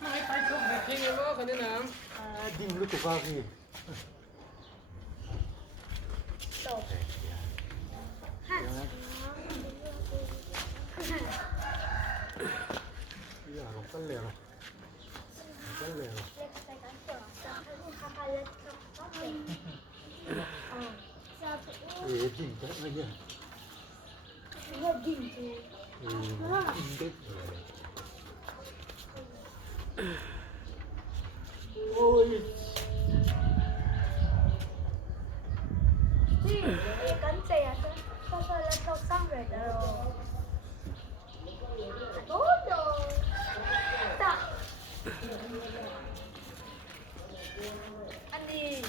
Mai pai không phải khi người mơ cái nào? Đi lúc của ba gì? Bây giờ nó cắt lèo, cắt lèo. Dinh cắt nó nhá. Dinh đứt rồi. Ôi. Cắn chè sao là sao xong rồi đâu. Tốt rồi. Tạ. Ăn đi.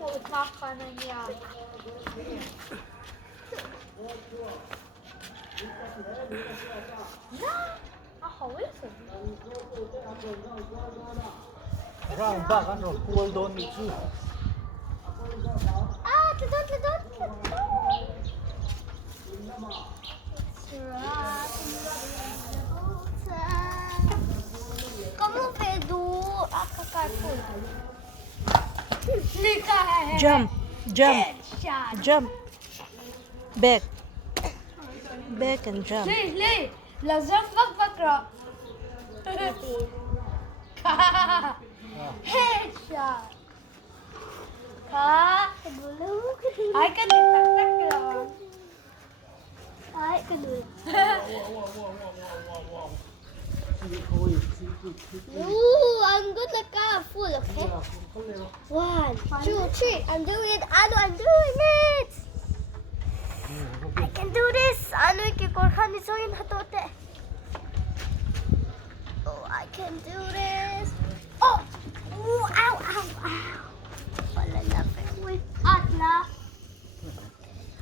Một mặt con này nha. Không biết gì. Rang bạc ăn rồi, cuốn đốn đi chứ. Kamu pedu akakakul. Jump, jump. Back and jump. Lê, là jump vắc rồi. Headshot. Ai cái này tắc rồi. Ai cái này. I'm gonna go full, okay? 1, 2, 3. I'm doing it. Anu, I'm doing it. I can do this. Anu, ikikorhan ni Zoyin hatote. Oh, I can do this. Oh, ooh, ow. Wala na with atla.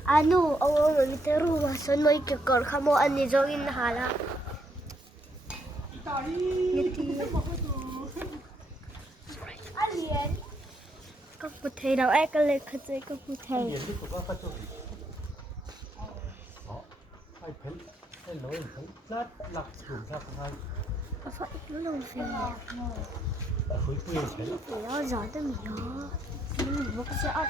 Anu, awo ni teruwa. So no ikikorhan mo ani Zoyin hala. Alien. Có một thầy đâu ai có lên khơi chơi có một thầy. Điền lúc của ba phát rồi. Đó, ai thấy nói thấy rất lạc thường ra của hai. Có phải nó lồng phim. Khối quyền thấy. Nó giỏi tới mình đó. Mình bốc sẽ ớt.